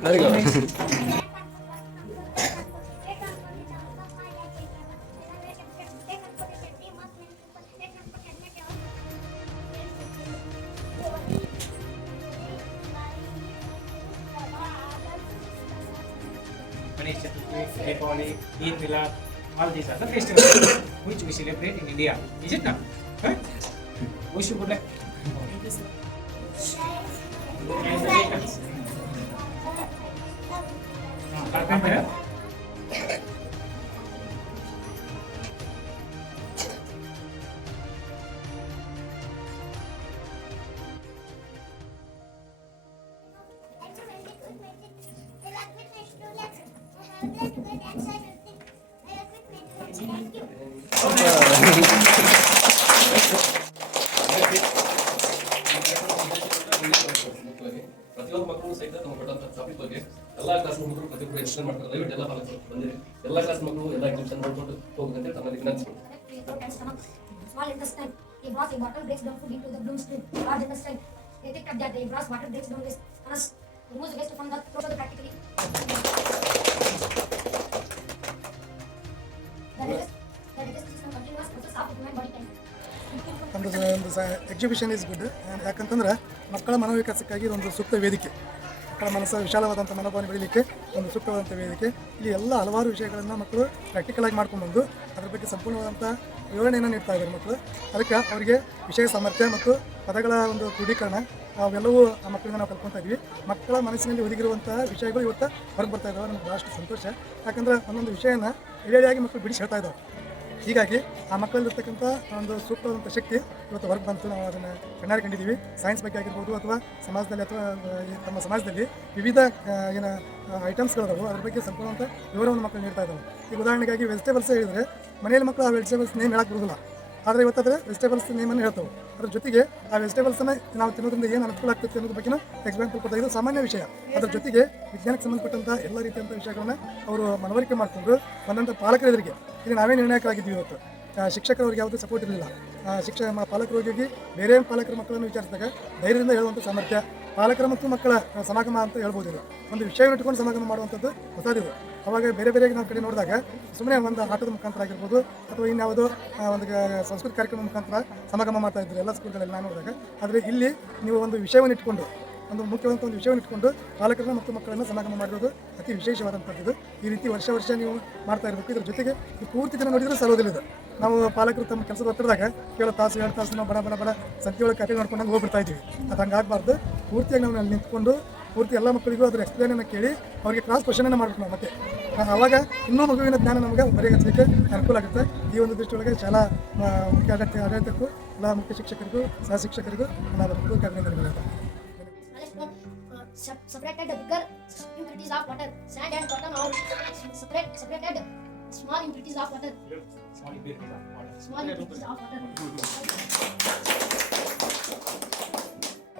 Very good. Ganesh Chaturthi, Deepavali, Eid Milad, all these are the festivals which we celebrate in India. Is it not? Huh? Wish you good luck. Carpenter. ಪ್ರತಿಯೊಂದು ಮಕ್ಕಳು ಸಹಿತ ನಮ್ಮ ಕೊಟ್ಟಂತ topic ಬಗ್ಗೆ ಎಲ್ಲಾ class ಮಕ್ಕಳು ಪ್ರತಿಯೊಬ್ಬರು explain ಮಾಡ್ತಾರೆ. ದಯವಿಟ್ಟು ಎಲ್ಲ ಪಾಲಕರು ಬಂದಿರಿ. ಎಲ್ಲಾ ಕ್ಲಾಸ್ ಮಕ್ಕಳು ಎಲ್ಲ ಎಕ್ಸಿಬಿಷನ್ ನೋಡ್ಕೊಂಡು ಹೋಗುವಂತೆ ತಮ್ಮಲ್ಲಿ ವಿನಂತಿಸ್ಕೊಂಡು. Small intestine. A brass bottle breaks down food into the bloodstream. Large intestine. They picked up that the brass water breaks down waste. Anus removes waste from the throat practically. The digestive system continuous process of human body time. ನಮ್ಮದು ಒಂದು exhibition is good. ಯಾಕಂತಂದ್ರೆ ಮಕ್ಕಳ ಮನೋವಿಕಾಸಕ್ಕಾಗಿ ಒಂದು ಸೂಕ್ತ ವೇದಿಕೆ, ಮಕ್ಕಳ ಮನಸ್ಸು ವಿಶಾಲವಾದಂಥ ಮನೋಭಾವನೆ ಬೆಳೀಲಿಕ್ಕೆ ಒಂದು ಸೂಕ್ತವಾದಂಥ ವೇದಿಕೆ. ಇಲ್ಲಿ ಎಲ್ಲ ಹಲವಾರು ವಿಷಯಗಳನ್ನು ಮಕ್ಕಳು ಪ್ರಾಕ್ಟಿಕಲಾಗಿ ಮಾಡ್ಕೊಂಡ್ಬಂದು ಅದ್ರ ಬಗ್ಗೆ ಸಂಪೂರ್ಣವಾದಂಥ ವಿವರಣೆಯನ್ನು ನೀಡ್ತಾ ಇದ್ದಾರೆ ಮಕ್ಕಳು. ಅದಕ್ಕೆ ಅವರಿಗೆ ವಿಷಯ ಸಾಮರ್ಥ್ಯ ಮತ್ತು ಪದಗಳ ಒಂದು ಕ್ರೋಢೀಕರಣ ಅವೆಲ್ಲವೂ ಆ ಮಕ್ಕಳಿಂದ ನಾವು ಕಲ್ಕೊತಾ ಇದ್ವಿ. ಮಕ್ಕಳ ಮನಸ್ಸಿನಲ್ಲಿ ಒದಗಿರುವಂಥ ವಿಷಯಗಳು ಇವತ್ತು ಹೊರಗೆ ಬರ್ತಾ ಇದ್ದಾವೆ. ನಮ್ಗೆ ಭಾಳಷ್ಟು ಸಂತೋಷ. ಯಾಕಂದರೆ ಒಂದೊಂದು ವಿಷಯನ ಇಳಿಯಾಗಿ ಮಕ್ಕಳು ಬಿಡಿಸಿ ಹೇಳ್ತಾ ಇದ್ದಾವೆ. ಹೀಗಾಗಿ ಆ ಮಕ್ಕಳಲ್ಲಿರ್ತಕ್ಕಂಥ ಒಂದು ಸೂಕ್ತವಾದಂಥ ಶಕ್ತಿ ಇವತ್ತು ಹೊರಗೆ ಬಂತು. ನಾವು ಅದನ್ನು ಕಣ್ಣಾರೆ ಕಂಡಿದ್ದೀವಿ. ಸೈನ್ಸ್ ಬಗ್ಗೆ ಆಗಿರ್ಬೋದು ಅಥವಾ ಸಮಾಜದಲ್ಲಿ ಅಥವಾ ತಮ್ಮ ಸಮಾಜದಲ್ಲಿ ವಿವಿಧ ಏನು ಐಟಮ್ಸ್ಗಳಿದಾವೆ ಅದ್ರ ಬಗ್ಗೆ ಸಂಪೂರ್ಣವಂತ ವಿವರವನ್ನು ಮಕ್ಕಳು ನೀಡ್ತಾ ಇದ್ದಾವೆ. ಈಗ ಉದಾಹರಣೆಗಾಗಿ ವೆಜಿಟೇಬಲ್ಸ್ ಹೇಳಿದರೆ ಮನೆಯಲ್ಲಿ ಮಕ್ಕಳು ಆ ವೆಜಿಟೇಬಲ್ಸ್ ನೇಮ್ ಹೇಳಕ್ಕೆ ಬರೋದಿಲ್ಲ. ಆದರೆ ಇವತ್ತಾದರೆ ವೆಜಿಟೇಬಲ್ಸ್ ನೇಮನ್ನು ಹೇಳ್ತವೆ. ಅದ್ರ ಜೊತೆಗೆ ಆ ವೆಜಿಟೇಬಲ್ಸನ್ನು ನಾವು ತಿನ್ನೋದ್ರಿಂದ ಏನು ಅನುಕೂಲ ಆಗ್ತದೆ ಅನ್ನೋದ್ರ ಬಗ್ಗೆ ಎಕ್ಸಾಂಪಲ್ ಕೊಡ್ತಾ ಇದು ಸಾಮಾನ್ಯ ವಿಷಯ. ಅದ್ರ ಜೊತೆಗೆ ವಿಜ್ಞಾನಕ್ಕೆ ಸಂಬಂಧಪಟ್ಟಂಥ ಎಲ್ಲ ರೀತಿಯಂಥ ವಿಷಯಗಳನ್ನ ಅವರು ಮನವರಿಕೆ ಮಾಡಿಕೊಂಡು ಬಂದಂಥ ಪಾಲಕರ ಎದುರಿಗೆ ಇದು ನಾವೇ ನಿರ್ಣಾಯಕರಾಗಿದ್ದೀವಿ. ಇವತ್ತು ಶಿಕ್ಷಕರವ್ರಿಗೆ ಯಾವುದೇ ಸಪೋರ್ಟ್ ಇರಲಿಲ್ಲ. ಪಾಲಕರಿಗೆ ಬೇರೆ ಪಾಲಕರ ಮಕ್ಕಳನ್ನು ವಿಚಾರಿಸಿದಾಗ ಧೈರ್ಯದಿಂದ ಹೇಳುವಂಥ ಸಾಮರ್ಥ್ಯ, ಪಾಲಕರ ಮತ್ತು ಮಕ್ಕಳ ಸಮಾಗಮ ಅಂತ ಹೇಳ್ಬೋದಿಲ್ಲ. ಒಂದು ವಿಷಯವನ್ನು ಇಟ್ಕೊಂಡು ಸಮಾಗಮ ಮಾಡುವಂಥದ್ದು ಹೊಸದಿದೆ. ಅವಾಗ ಬೇರೆ ಬೇರೆ ನಾವು ಕಡೆ ನೋಡಿದಾಗ ಸುಮ್ಮನೆ ಒಂದು ಆಟದ ಮುಖಾಂತರ ಆಗಿರ್ಬೋದು ಅಥವಾ ಇನ್ಯಾವುದೋ ಒಂದು ಸಂಸ್ಕೃತಿ ಕಾರ್ಯಕ್ರಮ ಮುಖಾಂತರ ಸಮಾಗಮ ಮಾಡ್ತಾ ಇದ್ರು ಎಲ್ಲ ಸ್ಕೂಲ್ಗಳಲ್ಲಿ ನಾನು ನೋಡಿದಾಗ. ಆದರೆ ಇಲ್ಲಿ ನೀವು ಒಂದು ವಿಷಯವನ್ನು ಇಟ್ಕೊಂಡು ಒಂದು ಮುಖ್ಯವಾದಂಥ ಒಂದು ವಿಷಯವನ್ನು ಇಟ್ಕೊಂಡು ಪಾಲಕರನ್ನ ಮತ್ತು ಮಕ್ಕಳನ್ನು ಸಮಾಗಮ ಮಾಡಿರೋದು ಅತಿ ವಿಶೇಷವಾದಂಥದ್ದು. ಈ ರೀತಿ ವರ್ಷ ವರ್ಷ ನೀವು ಮಾಡ್ತಾ ಇರಬೇಕು. ಇದ್ರ ಜೊತೆಗೆ ಈ ಪೂರ್ತಿ ದಿನ ನೋಡಿದ್ರೆ ಸಲೋದಿಲ್ಲ ಇದು. ನಾವು ಪಾಲಕರು ತಮ್ಮ ಕೆಲಸದ ಒತ್ತಡದಾಗ ಕೇಳೋ ತಾಸು 2 ತಾಸು ನಾವು ಬಡ ಸಂಖ್ಯೆಯೊಳಗೆ ಕತೆ ನೋಡ್ಕೊಂಡಂಗೆ ಹೋಗ್ಬಿಡ್ತಾ ಇದ್ವಿ. ಅದು ಹಂಗಾಗಬಾರ್ದು. ಪೂರ್ತಿಯಾಗಿ ನಾವು ಅಲ್ಲಿ ನಿಂತ್ಕೊಂಡು ಪೂರ್ತಿ ಎಲ್ಲ ಮಕ್ಕಳಿಗೂ ಅದ್ರ ಎಕ್ಸ್ಪ್ಲೇನನ್ನು ಕೇಳಿ ಅವರಿಗೆ ಕ್ರಾಸ್ ಕ್ವಶನನ್ನು ಮಾಡಬೇಕು ನಾವು. ಮತ್ತೆ ಆವಾಗ ಇನ್ನೂ ಮಗುವಿನ ಜ್ಞಾನ ನಮಗೆ ಪರಿಗಣಿಸಲಿಕ್ಕೆ ಅನುಕೂಲ ಆಗುತ್ತೆ. ಈ ಒಂದು ದೃಷ್ಟಿಯೊಳಗೆ ಶಾಲಾ ಮುಖ್ಯ ಆಡಳಿತಕ್ಕೂ ಎಲ್ಲ ಮುಖ್ಯ ಶಿಕ್ಷಕರಿಗೂ ಸಹ ಶಿಕ್ಷಕರಿಗೂ ನಾವು Karnataka Separated the bigger impurities of water. Sand and cotton are separated small impurities of water. Small impurities of water.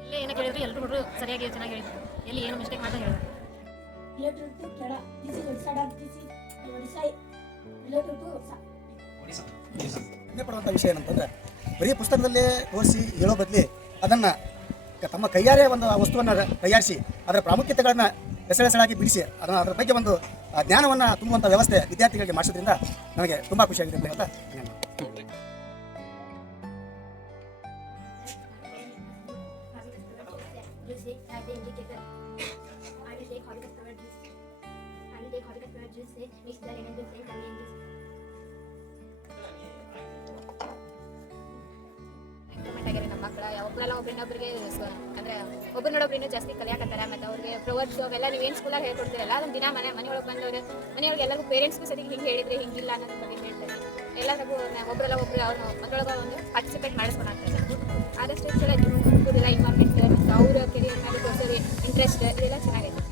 ಇಲ್ಲೇ ಏನಕ್ಕೆ ಹೇಳಿದ್ರು ಎಲ್ಲರೂ ಹುಡುಗರು ಸರಿಯಾಗಿ ಚೆನ್ನಾಗಿ ಹೇಳಿದ್ರು. ಎಲ್ಲಿ ಏನು ಮಿಸ್ಟೇಕ್ ಮಾಡ್ತಾ ಹೇಳಿದ್ರು. Related to Kerala. This is Odisha. This is Odisha. Related to Odisha. ಹೆಮ್ಮೆ ಪಡುವಂಥ ವಿಷಯ ಏನಂತಂದರೆ ಬರೀ ಪುಸ್ತಕದಲ್ಲೇ ತೋರಿಸಿ ಹೇಳೋ ಬದಲಿ ಅದನ್ನು ತಮ್ಮ ಕೈಯಾರೆ ಒಂದು ವಸ್ತುವನ್ನು ತಯಾರಿಸಿ ಅದರ ಪ್ರಾಮುಖ್ಯತೆಗಳನ್ನು ಹೆಸರಾಗಿ ಬಿಡಿಸಿ ಅದರ ಬಗ್ಗೆ ಒಂದು ಜ್ಞಾನವನ್ನು ತುಂಬುವಂಥ ವ್ಯವಸ್ಥೆ ವಿದ್ಯಾರ್ಥಿಗಳಿಗೆ ಮಾಡಿಸೋದ್ರಿಂದ ನನಗೆ ತುಂಬ ಖುಷಿಯಾಗಿದೆ ಅಂತ ನಮ್ಮ ಮಕ್ಕಳ ಒಬ್ಬಳೆಲ್ಲ ಒಬ್ಬರಿನೊಬ್ಬರಿಗೆ ಅಂದರೆ ಒಬ್ಬರನ್ನೊಬ್ಬರಿನ್ನೂ ಜಾಸ್ತಿ ಕಲಿಯಾಕತ್ತಾರೆ. ಮತ್ತು ಅವ್ರಿಗೆ ಪ್ರೊವರ್ಬ್ಸ್ ಅವೆಲ್ಲ ನೀವೇನು ಸ್ಕೂಲಾಗಿ ಹೇಳ್ಕೊಡ್ತೀರಲ್ಲ ಅದನ್ನು ದಿನ ಮನೆಯೊಳಗೆ ಬಂದವ್ರೆ ಮನೆಯೊಳಗೆ ಎಲ್ಲರಿಗೂ ಪೇರೆಂಟ್ಸ್ಗೂ ಸರಿ ಹಿಂಗೆ ಹೇಳಿದ್ರೆ ಹಿಂಗಿಲ್ಲ ಅನ್ನೋದ್ರ ಬಗ್ಗೆ ಹೇಳ್ತಾರೆ. ಎಲ್ಲರಿಗೂ ಒಬ್ಬರೆಲ್ಲ ಒಬ್ಬರು ಅವ್ರು ಅದರೊಳಗೆ ಒಂದು ಪಾರ್ಟಿಸಿಪೇಟ್ ಮಾಡಿಸ್ಕೊಳಾಗ್ತಾರೆ. ಆದಷ್ಟು ಸಲ ಹುಡುಗರೆಲ್ಲ ಇನ್ವಾಲ್ವ್ಮೆಂಟ್ ಮತ್ತು ಅವರ ಕೆರಿಯರ್ ಮೇಲೆ ತೋರಿಸೋದು ಇಂಟ್ರೆಸ್ಟ್ ಇದೆಲ್ಲ ಚೆನ್ನಾಗೈತೆ.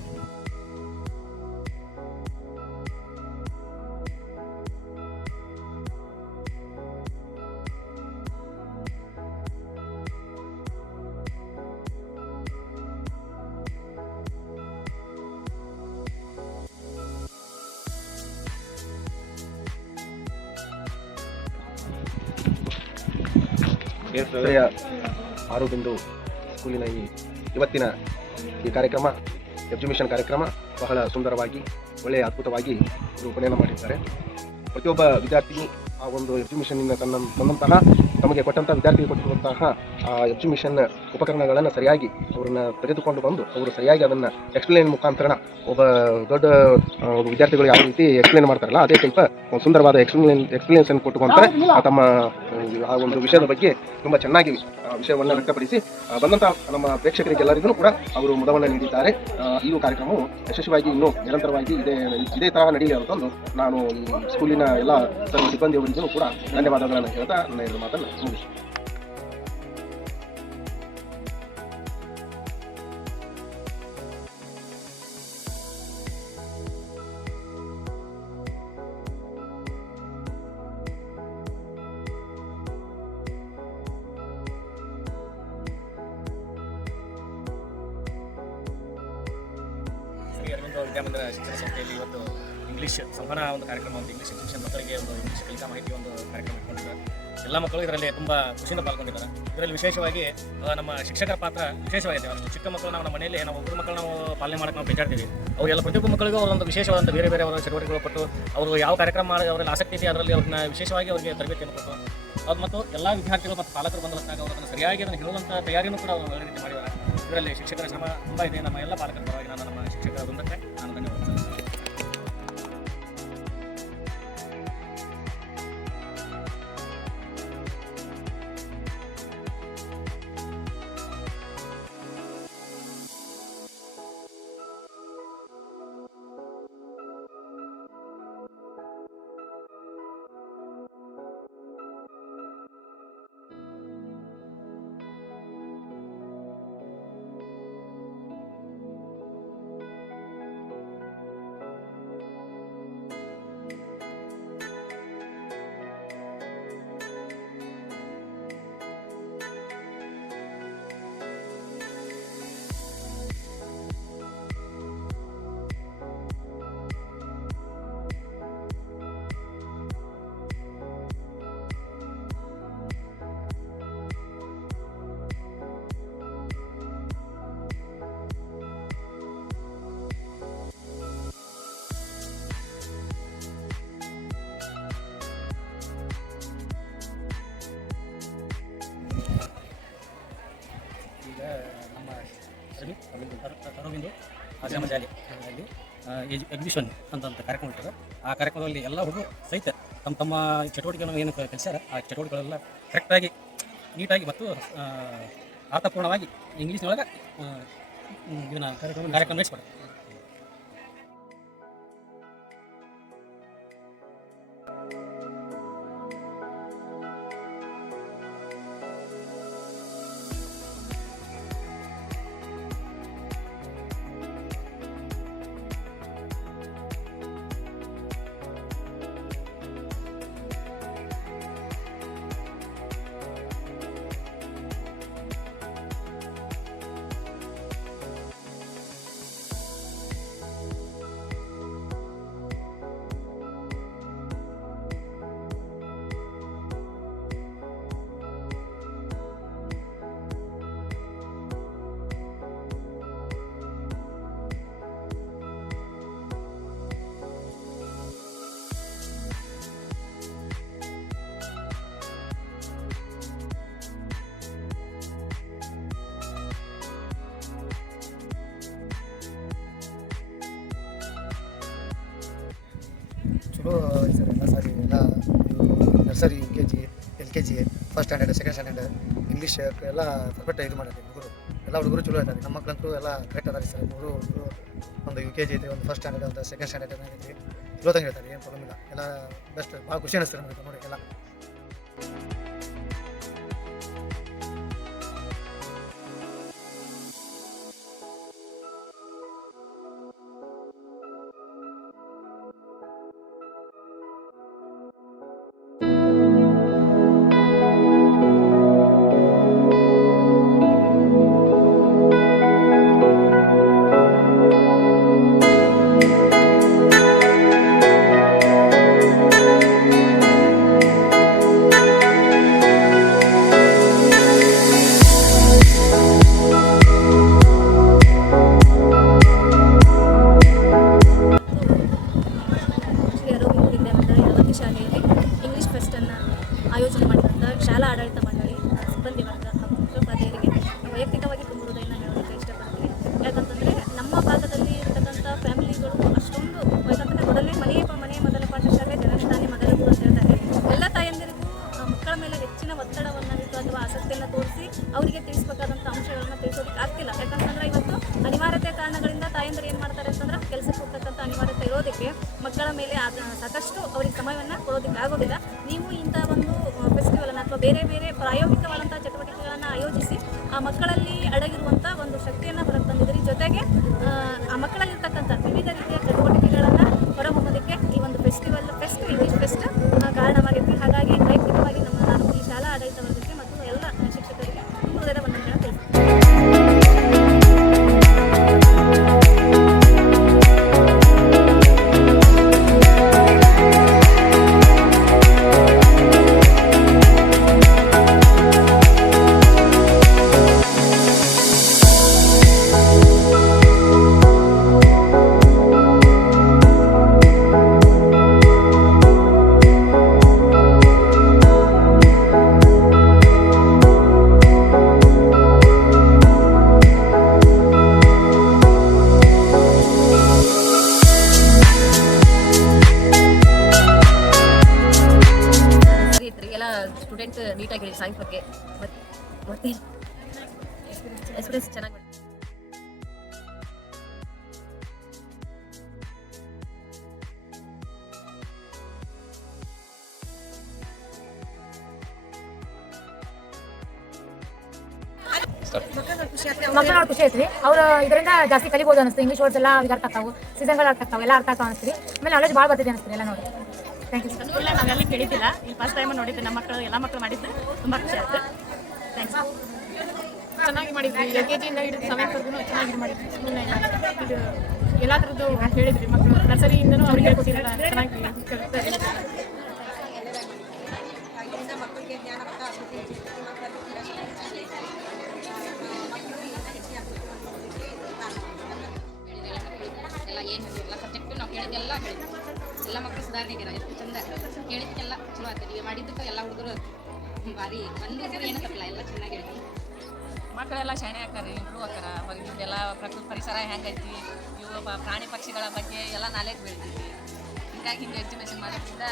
ಸ್ಥಳೀಯ 6 ಬಿಂದು ಸ್ಕೂಲಿನ ಇವತ್ತಿನ ಈ ಕಾರ್ಯಕ್ರಮ ಎಕ್ಸಿಬಿಷನ್ ಕಾರ್ಯಕ್ರಮ ಬಹಳ ಸುಂದರವಾಗಿ ಒಳ್ಳೆಯ ಅದ್ಭುತವಾಗಿ ರೂಪಣೆಯನ್ನು ಮಾಡಿದ್ದಾರೆ. ಪ್ರತಿಯೊಬ್ಬ ವಿದ್ಯಾರ್ಥಿ ಆ ಒಂದು ಎಕ್ಸಿಬಿಷನ್ನಿಂದ ತನ್ನಂತಹ ತಮಗೆ ಕೊಟ್ಟಂಥ ವಿದ್ಯಾರ್ಥಿಗೆ ಕೊಟ್ಟಿರುವಂತಹ ಆ ಎಕ್ಸಿಬಿಷನ್ ಉಪಕರಣಗಳನ್ನು ಸರಿಯಾಗಿ ಅವರನ್ನು ತೆಗೆದುಕೊಂಡು ಬಂದು ಅವರು ಸರಿಯಾಗಿ ಅದನ್ನು ಎಕ್ಸ್ಪ್ಲೇನ್ ಮುಖಾಂತರ ಒಬ್ಬ ದೊಡ್ಡ ವಿದ್ಯಾರ್ಥಿಗಳು ಯಾವ ರೀತಿ ಎಕ್ಸ್ಪ್ಲೇನ್ ಮಾಡ್ತಾರಲ್ಲ ಅದೇ ಟೈಪ್ ಒಂದು ಸುಂದರವಾದ ಎಕ್ಸ್ಪ್ಲೇನೇಷನ್ ಕೊಟ್ಟುಕೊಂತಾರೆ. ತಮ್ಮ ಆ ಒಂದು ವಿಷಯದ ಬಗ್ಗೆ ತುಂಬ ಚೆನ್ನಾಗಿ ವಿಷಯವನ್ನು ವ್ಯಕ್ತಪಡಿಸಿ ಬಂದಂಥ ನಮ್ಮ ಪ್ರೇಕ್ಷಕರಿಗೆಲ್ಲರಿಗೂ ಕೂಡ ಅವರು ಮುದವನ್ನು ನೀಡಿದ್ದಾರೆ. ಈ ಕಾರ್ಯಕ್ರಮವು ಯಶಸ್ವಿಯಾಗಿ ಇನ್ನೂ ನಿರಂತರವಾಗಿ ಇದೇ ತರಹ ನಡೆಯಲಿ ಅಂತಂದು ನಾನು ಈ ಸ್ಕೂಲಿನ ಎಲ್ಲ ಸರ್ವ ಸಿಬ್ಬಂದಿಯವರಿಗೂ ಕೂಡ ಧನ್ಯವಾದಗಳನ್ನು ಹೇಳ್ತಾ ನನ್ನ ಎರಡು ಮಾತನ್ನು ಮುಗಿಸ್ತೀನಿ. ಶ್ರೀ ಅರವಿಂದ ವಿದ್ಯಾಮಂದಿರ ಶಿಕ್ಷಣ ಸಂಸ್ಥೆಯಲ್ಲಿ ಇವತ್ತು ಇಂಗ್ಲೀಷ್ ಸಂವಹನ ಒಂದು ಕಾರ್ಯಕ್ರಮ, ಒಂದು ಇಂಗ್ಲೀಷ್ ಎಕ್ಸಿಬಿಷನ್ ಮಕ್ಕಳಿಗೆ ಒಂದು ಇಂಗ್ಲೀಷ್ ಕಲಿಕಾ ಮಾಹಿತಿ ಒಂದು ಕಾರ್ಯಕ್ರಮ ಇಟ್ಕೊಂಡಿದ್ದಾರೆ. ಎಲ್ಲ ಮಕ್ಕಳು ಇದರಲ್ಲಿ ತುಂಬ ಖುಷಿಯಿಂದ ಪಾಲ್ಗೊಂಡಿದ್ದಾರೆ. ಇದರಲ್ಲಿ ವಿಶೇಷವಾಗಿ ನಮ್ಮ ಶಿಕ್ಷಕರ ಪಾತ್ರ ವಿಶೇಷವಾಗಿದೆ. ಅಷ್ಟು ಚಿಕ್ಕ ಮಕ್ಕಳು ನಮ್ಮ ಮನೆಯಲ್ಲಿ ನಾವು ಒಬ್ಬರು ಮಕ್ಕಳು ನಾವು ಪಾಲನೆ ಮಾಡೋಕ್ಕೆ ನಾವು ಬೇಜಾಡ್ತೀವಿ. ಅವರೆಲ್ಲ ಪ್ರತಿಯೊಬ್ಬ ಮಕ್ಕಳಿಗೂ ಅವರೊಂದು ವಿಶೇಷವಾದಂಥ ಬೇರೆ ಬೇರೆ ಅವರ ಚಟುವಟಿಕೆಗಳು ಕೊಟ್ಟು ಅವರು ಯಾವ ಕಾರ್ಯಕ್ರಮ ಮಾಡಿ ಅವರಲ್ಲಿ ಆಸಕ್ತಿ ಇದೆ ಅದರಲ್ಲಿ ಅವ್ರನ್ನ ವಿಶೇಷವಾಗಿ ಅವರಿಗೆ ತರಬೇತಿಯನ್ನು ಕೊಟ್ಟು ಅದು ಮತ್ತು ಎಲ್ಲ ವಿದ್ಯಾರ್ಥಿಗಳು ಮತ್ತು ಪಾಲಕರು ಬಂದ ಹೊತ್ತಾಗ ಅವರನ್ನು ಸರಿಯಾಗಿ ಅದನ್ನು ಹೇಳುವಂಥ ತಯಾರಿಯನ್ನು ಕೂಡ ಅವರು ಒಳ್ಳೆ ರೀತಿ ಮಾಡಿದ್ದಾರೆ. ಇದರಲ್ಲಿ ಶಿಕ್ಷಕರ ಶ್ರಮ ತುಂಬ ಇದೆ. ನಮ್ಮ ಎಲ್ಲ ಪಾಲಕರ ಪರವಾಗಿ ನಾನು ನಮ್ಮ ಶಿಕ್ಷಕರ ವೃಂದಕ್ಕೆ ನಾನು ಧನ್ಯವಾದ ಸಲ್ಲಿಸ್ತೇನೆ. ಈಗ ನಮ್ಮ ಅರವಿಂದ ಆಶ್ರಮ ಶಾಲೆಯಲ್ಲಿ ಎಕ್ಸಿಬಿಷನ್ ಅಂತ ಕಾರ್ಯಕ್ರಮ ಇರ್ತದೆ. ಆ ಕಾರ್ಯಕ್ರಮದಲ್ಲಿ ಎಲ್ಲ ಹುಡುಗರು ಸಹಿತ ತಮ್ಮ ಚಟುವಟಿಕೆಗಳನ್ನು ಏನು ಕಲಿಸ್ಯಾರ ಆ ಚಟುವಟಿಕೆಗಳೆಲ್ಲ ಕರೆಕ್ಟಾಗಿ ನೀಟಾಗಿ ಮತ್ತು ಅರ್ಥಪೂರ್ಣವಾಗಿ ಇಂಗ್ಲೀಷ್ನೊಳಗೆ ಇದನ್ನು ಕಾರ್ಯಕ್ರಮ ನಡೆಸ್ಕೊಡ್ತಾರೆ. ಚಲೋ ಸರ್ ಎಲ್ಲ ಸಾರಿ ಎಲ್ಲ nursery UKG LKG first standard second standard English ಎಲ್ಲ ಪರ್ಫೆಕ್ಟ್ ಇದು ಮಾಡಿದೆ ಹುಡುಗರು. ಎಲ್ಲ ಹುಡುಗರು ಚಲೋ ಇದ್ದಾರೆ. ನಮ್ಮ ಮಕ್ಕಳಂತೂ ಎಲ್ಲ ಕರೆಕ್ಟ್ ಅದಾರೆ ಸರ್. ಹುಡುಗರು ಒಂದು UKG ಐತೆ, ಒಂದು ಫಸ್ಟ್ ಸ್ಟ್ಯಾಂಡರ್ಡ್, ಒಂದು ಸೆಕೆಂಡ್ ಸ್ಟ್ಯಾಂಡರ್ಡ್ ಐತಿ. ಚಲೋ ತಂಗೆ ಹೇಳ್ತಾರೆ, ಏನು ಪ್ರಾಬ್ಲಮ್ ಇಲ್ಲ. ಎಲ್ಲ ಬೆಸ್ಟ್, ಭಾಳ ಖುಷಿ ಅನಿಸ್ತಾರೆ ನಮಗೆ ನೋಡಿ ಎಲ್ಲ. ಸಿಬ್ಬಂದಿ ವರ್ಗ ಹಾಗೂ ಮುಖ್ಯೋಪಾಧ್ಯಾಯರಿಗೆ ವೈಯಕ್ತಿಕವಾಗಿ ತುಂಬ ಹೃದಯನ ಹೇಳೋದಕ್ಕೆ ಇಷ್ಟಪಡ್ತೀನಿ. ಯಾಕಂತಂದರೆ ನಮ್ಮ ಭಾಗದಲ್ಲಿ ಇರತಕ್ಕಂಥ ಫ್ಯಾಮಿಲಿಗಳು ಅಷ್ಟೊಂದು, ಯಾಕಂದರೆ ಮನೆಯ ಮೊದಲ ಪಾಠಶಾಲೆ, ಜನನಿಷ್ಠಾನೆ ಮೊದಲ ಗುರು ಅಂತ ಹೇಳ್ತಾರೆ. ಎಲ್ಲ ತಾಯಂದಿರಿಗೂ ಮಕ್ಕಳ ಮೇಲೆ ಹೆಚ್ಚಿನ ಒತ್ತಡವನ್ನು ಇಟ್ಟು ಅಥವಾ ಆಸಕ್ತಿಯನ್ನು ತೋರಿಸಿ ಅವರಿಗೆ ತಿಳಿಸಬೇಕಾದಂಥ ಅಂಶಗಳನ್ನು ತಿಳಿಸೋದಕ್ಕೆ ಆಗ್ತಿಲ್ಲ. ಯಾಕಂತಂದರೆ ಇವತ್ತು ಅನಿವಾರ್ಯತೆ ಕಾರಣಗಳಿಂದ ತಾಯಂದಿರು ಏನು ಮಾಡ್ತಾರೆ ಅಂತಂದ್ರೆ ಕೆಲಸಕ್ಕೆ ಹೋಗ್ತಕ್ಕಂಥ ಅನಿವಾರ್ಯತೆ ಇರೋದಕ್ಕೆ ಮಕ್ಕಳ ಮೇಲೆ ಸಾಕಷ್ಟು ಅವರಿಗೆ ಸಮಯವನ್ನು ಕೊಡೋದಕ್ಕೆ ಆಗೋದಿಲ್ಲ. ನೀವು ಇಂಥ ಒಂದು ಫೆಸ್ಟಿವಲನ್ನು ಅಥವಾ ಬೇರೆ ಬೇರೆ ಪ್ರಾಯೋಗಿಕವಾದಂಥ ಚಟುವಟಿಕೆಗಳನ್ನು ಆಯೋಜಿಸಿ ಆ ಮಕ್ಕಳಲ್ಲಿ ಅಡಗಿರುವಂಥ ಒಂದು ಶಕ್ತಿಯನ್ನು ಹೊರಗೆ ತಂದಿದ್ದೀರಿ. ಜೊತೆಗೆ ಆ ಮಕ್ಕಳಲ್ಲಿರ್ತಕ್ಕಂಥ ವಿವಿಧ ರೀತಿಯ ಚಟುವಟಿಕೆಗಳನ್ನು ಹೊರಹೊಮ್ಮೋದಕ್ಕೆ ಈ ಒಂದು ಇಂಗ್ಲೀಷ್ ಫೆಸ್ಟ್ ಕಾರಣವಾಗೈತಿ. ಹಾಗಾಗಿ ವೈಯಕ್ತಿಕವಾಗಿ ನಾನು ಈ ಶಾಲಾ ಆಡಳಿತ ವರ್ಗಕ್ಕೆ ಮತ್ತು ಎಲ್ಲ ಶಿಕ್ಷಕರಿಗೆ ಹೃದಯದ ವಂದನೆಗಳನ್ನು ತಿಳಿಸ್ತೀನಿ. ಎಲ್ಲ ಸ್ಟೂಡೆಂಟ್ ನೀಟಾಗಿ ಹೇಳಿ ಸೈನ್ಸ್ ಬಗ್ಗೆ ಮತ್ತೆ ಎಕ್ಸ್ಪೀರಿಯನ್ಸ್ ಚೆನ್ನಾಗಿ ಮಾಡಿ. ಮಕ್ಕಳು ಖುಷಿ ಐತ್ರಿ. ಅವ್ರು ಇದರಿಂದ ಜಾಸ್ತಿ ಕಲಿಬೋದು ಅನಿಸ್ತು. ಇಂಗ್ಲೀಷ್ ವರ್ಡ್ಸ್ ಎಲ್ಲ ಈಗ ಅರ್ಥ ಆಗ್ತಾವು, ಸೀಸನ್ಗಳು ಅರ್ಥ ಆಗ್ತಾವೆ, ಎಲ್ಲ ಅರ್ಥ ಆಗ್ತಾವ ಅನಿಸ್ತೀರಿ. ಆಮೇಲೆ ನಾಲೆಜ್ ಭಾಳ ಬರ್ತಿದೆ ಅನಿಸ್ತೀರಿ ಎಲ್ಲ ನೋಡಿ. Thank you sir. ನಾವೆಲ್ಲ ಕೇಳಿದ್ದಿಲ್ಲ, ಈಗ ಫಸ್ಟ್ ಟೈಮ್ ನೋಡಿದ್ದೆ. ನಮ್ಮ ಮಕ್ಕಳು ಎಲ್ಲ ಮಕ್ಕಳು ಮಾಡಿದ್ದು ತುಂಬ ಖುಷಿ ಆಯ್ತು. ಥ್ಯಾಂಕ್ಸ್. ಚೆನ್ನಾಗಿ ಮಾಡಿದ್ವಿ. LKG-ಯಿಂದ ಹಿಡಿದು 7th-ವರೆಗೂ ಚೆನ್ನಾಗಿ ಮಾಡಿದ್ವಿ. ಇದು ಎಲ್ಲ ಥರದ್ದು ಹೇಳಿದ್ರಿ. ಮಕ್ಕಳು ನರ್ಸರಿಯಿಂದನೂ ಅವ್ರಿಗೆ ಹೇಳ್ಕೊಟ್ಟಿರಲ್ಲ, ಚೆನ್ನಾಗಿ ಕಲಿತಾರೆ. ಮಕ್ಕಳಿಗೆ ಜ್ಞಾನಪದ ಅಭಿವೃದ್ಧಿ ಎಲ್ಲ ಏನು ಎಲ್ಲ ಸಬ್ಜೆಕ್ಟು ನಾವು ಕೇಳಿದ್ದೆಲ್ಲ ಹೇಳಿದ್ವಿ. ಎಲ್ಲ ಮಕ್ಕಳು ಸುಧಾರಣೆಗೆ ಎಷ್ಟು ಚಂದ ಕೇಳಿದ್ದಕ್ಕೆಲ್ಲ ಚಲೋ ಆಗ್ತದೆ. ಈಗ ಮಾಡಿದ್ದಕ್ಕೆ ಎಲ್ಲ ಹುಡುಗರು ಭಾರಿ ಒಂದು ಏನು ತಪ್ಪಲ್ಲ, ಎಲ್ಲ ಚೆನ್ನಾಗಿ ಹೇಳಿದ್ವಿ. ಮಕ್ಕಳೆಲ್ಲ ಶಾಣೆ ಹಾಕಾರೆ, ಇಂಪ್ರೂವ್ ಹಾಕಾರ. ಹೊರಗಿಂದೆಲ್ಲ ಪ್ರಕೃತಿ ಪರಿಸರ ಹೆಂಗೈತಿ, ಇವು ಪ್ರಾಣಿ ಪಕ್ಷಿಗಳ ಬಗ್ಗೆ ಎಲ್ಲ ನಾಲೆಜ್ ಬೆಳಿತೈತಿ. ಹೀಗಾಗಿ ಹಿಂಗೆ ಎಜುಕೇಷನ್ ಮಾಡೋದ್ರಿಂದ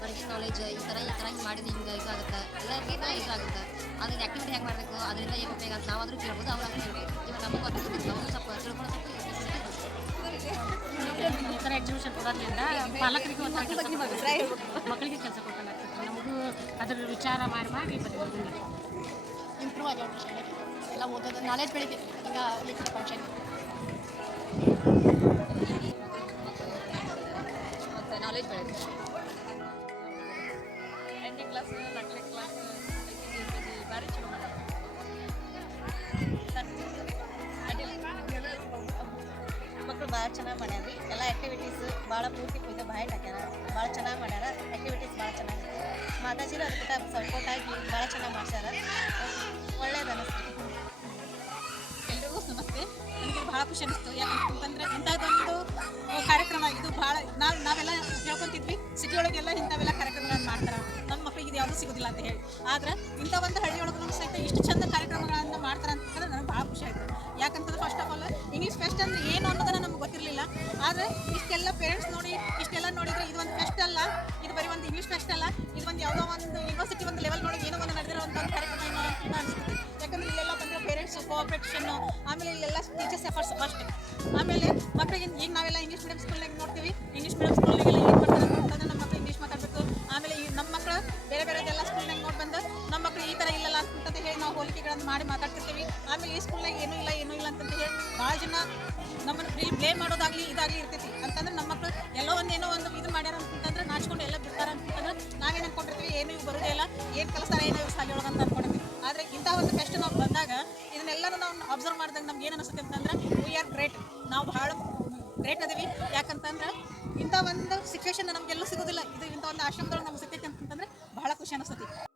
ಹೊರಗಿನ ನಾಲೆಜ್ ಈ ಥರ ಹಿಂಗೆ ಮಾಡಿದ್ರೆ ಹಿಂಗೆ ಇದಾಗುತ್ತೆ, ಎಲ್ಲರಿಗಿಂತ ಇದಾಗುತ್ತೆ. ಅದಕ್ಕೆ ಆ್ಯಕ್ಟಿವಿಟಿ ಹೆಂಗೆ ಮಾಡಬೇಕು, ಅದರಿಂದ ಏನು ಉಪಯೋಗ ಅಂತ ನಾವಾದರೂ ಕೇಳ್ಬೋದು, ಅವ್ರಾದ್ರೂ ಕೇಳ್ಬೋದು. ಇವಾಗ ನಮಗೂ ಗೊತ್ತಿರುತ್ತೆ, ನಾವು ಸ್ವಲ್ಪ ತಿಳ್ಕೊಳ್ಳೋ ಈ ಥರ ಎಕ್ಸಿಬಿಷನ್ ಕೊಡೋದ್ರಿಂದ ಪಾಲಕರಿಗೂ ಮಕ್ಕಳಿಗೆ ಕೆಲಸ ಕೊಡ್ಬೇಕಾಗ್ತದೆ. ನಮಗೂ ಅದ್ರ ವಿಚಾರ ಮಾಡಿ ಇಂಪ್ರೂವ್ ಆಗಿ ಎಲ್ಲ ಓದೋದು ನಾಲೆಜ್ ಬೆಳಿತೈತಿ. ಈಗ ಫಂಕ್ಷನ್ ಮತ್ತು ನಾಲೆಜ್ ಬೆಳೆಯುತ್ತೆ. 8ನೇ ಕ್ಲಾಸ್ 4ನೇ ಕ್ಲಾಸ್ ಭಾರಿ ಚಲೋ ಮಾಡ್ತಾರೆ. ಮಕ್ಕಳು ಭಾಳ ಚೆನ್ನಾಗಿ ಮಾಡ್ಯಾರ. ಎಲ್ಲ ಆ್ಯಕ್ಟಿವಿಟೀಸ್ ಭಾಳ ಪೂರ್ತಿ ಇದು ಬಾಯ್ ಹಾಕ್ಯಾರ. ಭಾಳ ಚೆನ್ನಾಗಿ ಮಾಡ್ಯಾರ. ಆ್ಯಕ್ಟಿವಿಟೀಸ್ ಭಾಳ ಚೆನ್ನಾಗಿದೆ. ಮಾತಾಜಿರು ಅದಕ್ಕೆ ಸಪೋರ್ಟಾಗಿ ಭಾಳ ಚೆನ್ನಾಗಿ ಮಾಡ್ಸ್ಯಾರ. ಒಳ್ಳೇದು ಅನ್ನಿಸ್ತು. ಎಲ್ರಿಗೂ ನಮಸ್ತೆ. ನನಗೆ ಭಾಳ ಖುಷಿ ಅನಿಸ್ತು. ಯಾಕಂತಂದ್ರೆ ಇಂಥದ್ದೊಂದು ಕಾರ್ಯಕ್ರಮ ಇದು ಭಾಳ ನಾವೆಲ್ಲ ಹೇಳ್ಕೊತಿದ್ವಿ, ಸಿಟಿ ಒಳಗೆಲ್ಲ ಇಂಥವೆಲ್ಲ ಕಾರ್ಯಕ್ರಮಗಳನ್ನು ಮಾಡ್ತಾರೆ. ನಮ್ಮ ಮಕ್ಕಳಿಗೆ ಇದು ಯಾವುದೂ ಸಿಗೋದಿಲ್ಲ ಅಂತ ಹೇಳಿ. ಆದ್ರೆ ಇಂಥ ಒಂದು ಹಳ್ಳಿಯೊಳಗೂ ಸಹಿತ ಇಷ್ಟು ಚಂದ ಕಾರ್ಯಕ್ರಮಗಳನ್ನು ಮಾಡ್ತಾರೆ ಅಂತಂದ್ರೆ ನನಗೆ ಭಾಳ ಖುಷಿ ಆಯಿತು. ಯಾಕಂತಂದ್ರೆ first of all English fest ಅಂದರೆ ಏನು ಅನ್ನೋದನ್ನು ನಮ್ಗೆ ಗೊತ್ತಿರಲಿಲ್ಲ. ಆದರೆ ಇಷ್ಟೆಲ್ಲ ಪೇರೆಂಟ್ಸ್ ನೋಡಿ ಇಷ್ಟೆಲ್ಲ ನೋಡಿದರೆ ಇದು ಒಂದು ಫೆಸ್ಟ್ ಅಲ್ಲ, ಇದು ಬರೀ ಒಂದು ಇಂಗ್ಲೀಷ್ ಫೆಸ್ಟ್ ಅಲ್ಲ, ಇದು ಒಂದು ಯಾವುದೋ ಒಂದು ಯೂನಿವರ್ಸಿಟಿ ಒಂದು ಲೆವೆಲ್ ನೋಡಿ ಏನೋ ಒಂದು ನಡೆದಿರೋಂಥ ಒಂದು ಕಾರ್ಯಕ್ರಮ ಏನೋ ಅಂತ ಅನಿಸುತ್ತೆ. ಯಾಕಂದರೆ ಇಲ್ಲೆಲ್ಲ ಬಂದಿರೋ ಪೇರೆಂಟ್ಸು ಕೋಆಪ್ರೇಷನ್ನು, ಆಮೇಲೆ ಇಲ್ಲೆಲ್ಲ ಟೀಚರ್ಸ್ ಎಫರ್ಟ್ಸ್ ಫಸ್ಟ್. ಆಮೇಲೆ ಮಕ್ಕಳಿಗೆ ಈಗ ನಾವೆಲ್ಲ ಇಂಗ್ಲೀಷ್ ಮೀಡಿಯಂ ಸ್ಕೂಲ್ನಾಗ ನೋಡ್ತೀವಿ. ಇಂಗ್ಲೀಷ್ ಮೀಡಿಯಂ ಸ್ಕೂಲ್ನಾಗೆಲ್ಲ ಏನು ಮಾಡ್ತಾರೆ ಅಂತಂದ್ರೆ ನಮ್ಮ ಮಕ್ಕಳು ಇಂಗ್ಲೀಷ್ ಮಾತಾಡಬೇಕು. ಆಮೇಲೆ ಈ ನಮ್ಮ ಮಕ್ಕಳು ಬೇರೆ ಬೇರೆದೆಲ್ಲ ಸ್ಕೂಲ್ನಾಗ ನೋಡಿ ಬಂದು ನಮ್ಮ ಮಕ್ಕಳು ಈ ಥರ ಇಲ್ಲಲ್ಲ ಅಂತ ಹೇಳಿ ನಾವು ಹೋಲಿಕೆಗಳನ್ನು ಮಾಡಿ ಮಾತಾಡ್ತಿರ್ತೀವಿ. ಆಮೇಲೆ ಈ ಸ್ಕೂಲ್ನಾಗ ಏನೂ ಇಲ್ಲ ಅಂತಂತ ಹೇಳಿ ಭಾಳ ಜನ ನಮ್ಮನ್ನು ಬ್ಲೇಮ್ ಮಾಡೋದಾಗಲಿ ಇದಾಗಲಿ ಇರ್ತೈತಿ. ಅಂತಂದ್ರೆ ನಮ್ಮ ಮಕ್ಕಳು ಎಲ್ಲೋ ಏನೋ ಒಂದು ಇದು ಮಾಡ್ಯಾರ ಅಂತಂದ್ರೆ ನಾಚ್ಕೊಂಡು ಎಲ್ಲ ಬಿಡ್ತಾರೆ ಅಂತಂದ್ರೆ ನಾವೇನು ಅನ್ಕೊಂಡಿರ್ತೀವಿ, ಏನು ಇವು ಬರೋದೇ ಇಲ್ಲ, ಏನು ಕಲಿಸ್ತಾರೆ ಏನೋ ಇವು ಶಾಲೆ ಒಳಗೆ ಅಂತ ಅನ್ಕೊಂಡಿರ್ತೀವಿ. ಆದರೆ ಇಂಥ ಒಂದು ಫೆಸ್ಟ್ ನಾವು ಬಂದಾಗ ಇದನ್ನೆಲ್ಲರೂ ನಾವು ಅಬ್ಸರ್ವ್ ಮಾಡಿದಾಗ ನಮ್ಗೆ ಏನು ಅನಿಸುತ್ತೆ ಅಂತಂದ್ರೆ ವಿ ಆರ್ ಗ್ರೇಟ್. ನಾವು ಭಾಳ ಗ್ರೇಟ್ ಅದೀವಿ. ಯಾಕಂತಂದ್ರೆ ಇಂಥ ಒಂದು ಸಿಚುವೇಶನ್ ನಮಗೆಲ್ಲೂ ಸಿಗೋದಿಲ್ಲ. ಇದು ಇಂಥ ಒಂದು ಆಶ್ರಮದೊಳಗೆ ನಮ್ಗೆ ಸಿಗ್ತೈತೆ ಅಂತಂದ್ರೆ ಭಾಳ ಖುಷಿ ಅನಿಸ್ತೈತಿ.